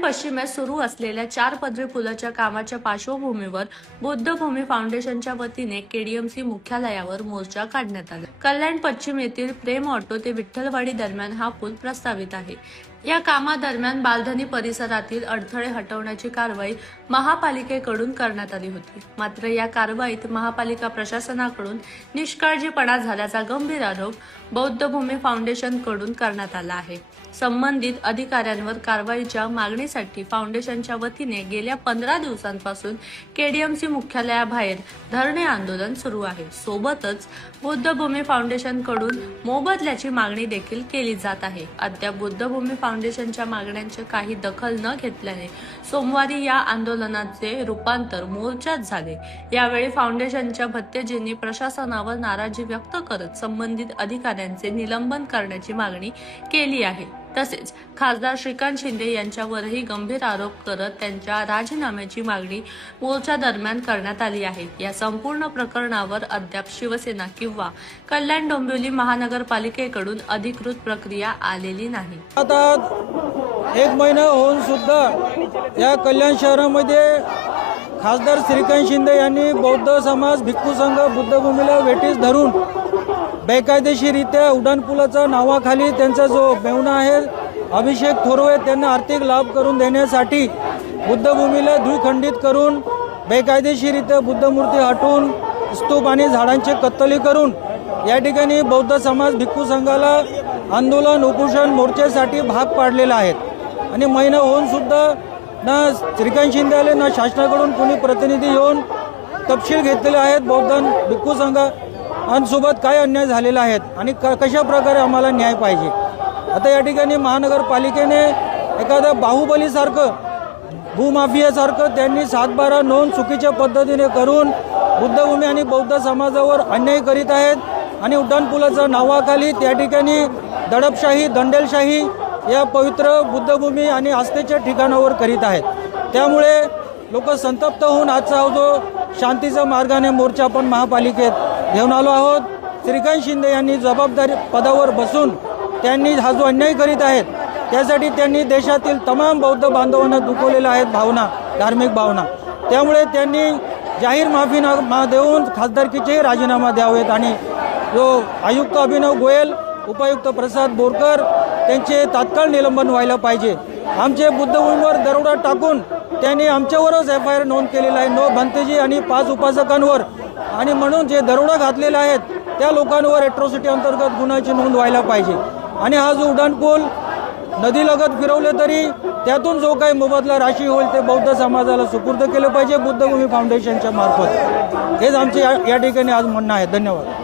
कल्याण पश्चिमेस सुरू असलेल्या 4 पदरी पुलाच्या कामाच्या पार्श्वभूमीवर बुद्धभूमी फाउंडेशनच्या वतीने केडीएमसी मुख्यालयावर मोर्चा काढण्यात आला। कल्याण पश्चिम येथील प्रेम ऑटो ते विठ्ठलवाडी दरम्यान हा पूल प्रस्तावित आहे। या कामादरम्यान बालधनी परिसरातील अडथळे हटवण्याची कारवाई महापालिकेकडून करण्यात आली होती। मात्र या कारवाईत महापालिका प्रशासनाकडून निष्काळजीपणा झाल्याचा गंभीर आरोप बौद्धभूमी फाउंडेशनकडून करण्यात आला आहे। संबंधित अधिकाऱ्यांवर कारवाईच्या मागणीसाठी फाउंडेशनच्या वतीने गेल्या 15 दिवसांपासून केडीएमसी मुख्यालयाबाहेर धरणे आंदोलन सुरू आहे। सोबतच बुद्धभूमी फाउंडेशनकडून मोबदल्याची मागणी देखील केली जात आहे। अद्याप बुद्धभूमी फाउंडेशनच्या मागण्यांची काही दखल न घेतल्याने सोमवारी या आंदोलनाचे रूपांतर मोर्चात झाले। यावेळी फाउंडेशनच्या भत्तेजींनी प्रशासनावर नाराजी व्यक्त करत संबंधित अधिकाऱ्यांचे निलंबन करण्याची मागणी केली आहे। तसेच खासदार श्रीकांत शिंदे यांच्यावरही गंभीर आरोप करत त्यांच्या राजीनाम्याची मागणी मोर्चा दरम्यान करण्यात आली आहे। या संपूर्ण प्रकरणावर अद्याप शिवसेना किंवा कल्याण डोंबिवली महानगरपालिकेकडून अधिकृत प्रक्रिया आलेली नाही। आता 1 महिना होऊन सुद्धा या कल्याण शहरामध्ये खासदार श्रीकांत शिंदे यांनी बौद्ध समाज भिक्खू संघ बुद्धभूमीला वेठीस धरून बेकायदेशीरित्या उड्डाणपुलाच्या नावाखाली त्यांचा जो मेहुणा आहे अभिषेक थोरवे त्यांना आर्थिक लाभ करून देण्यासाठी बुद्धभूमीला द्विखंडित करून बेकायदेशीरित्या बुद्धमूर्ती हटवून स्तूप आणि झाडांची कत्तली करून या ठिकाणी बौद्ध समाज भिक्खू संघाला आंदोलन उपोषण मोर्चेसाठी भाग पाडलेला आहे। आणि महिना होऊन सुद्धा ना श्रीकांत शिंदे आले ना शासनाकडून कोणी प्रतिनिधी येऊन तपशील घेतलेले आहेत बौद्ध भिक्खू संघांसोबत काय अन्याय झालेला आहे आणि कशा प्रकारे आम्हाला न्याय पाहिजे। आता या ठिकाणी महानगरपालिकेने एखादा बाहुबलीसारखं भूमाफियासारखं त्यांनी 7/12 नोंद चुकीच्या पद्धतीने करून बुद्धभूमी आणि बौद्ध समाजावर अन्याय करीत आहेत आणि उड्डाणपुलाच्या नावाखाली त्या ठिकाणी दडपशाही दंडेलशाही या पवित्र बुद्धभूमी आणि आस्थेच्या ठिकाणावर करीत आहेत। त्यामुळे लोक संतप्त होऊन आजचा जो शांतीचा मार्गाने मोर्चा आपण महापालिकेत घेऊन आलो आहोत। श्रीकांत शिंदे यांनी जबाबदारी पदावर बसून त्यांनी हा जो अन्याय करीत आहेत त्यासाठी त्यांनी देशातील तमाम बौद्ध बांधवांना दुखवलेल्या आहेत भावना, धार्मिक भावना। त्यामुळे त्यांनी जाहीर माफीनामा देऊन खासदारकीचे राजीनामा द्यावेत आणि जो आयुक्त अभिनव गोयल, उपायुक्त प्रसाद बोरकर त्यांचे तात्काळ निलंबन व्हायला पाहिजे। आमचे बुद्धभूमीवर दरोडा टाकून त्यांनी आमच्यावरच FIR नोंद केलेला आहे 9 भंतेजी आणि 5 उपासकांवर आणि म्हणून जे दरोडा घातलेले आहेत त्या लोकांवर एट्रोसिटी अंतर्गत गुन्ह्याची नोंद व्हायला पाहिजे। आणि हा जो उड्डाणपूल नदीलगत फिरवले तरी त्यातून जो काही मोबदला राशी होईल ते बौद्ध समाजाला सुपूर्द केले पाहिजे बुद्धभूमी फाउंडेशनच्या मार्फत। हेच आमचे या ठिकाणी आज म्हणणं आहे। धन्यवाद।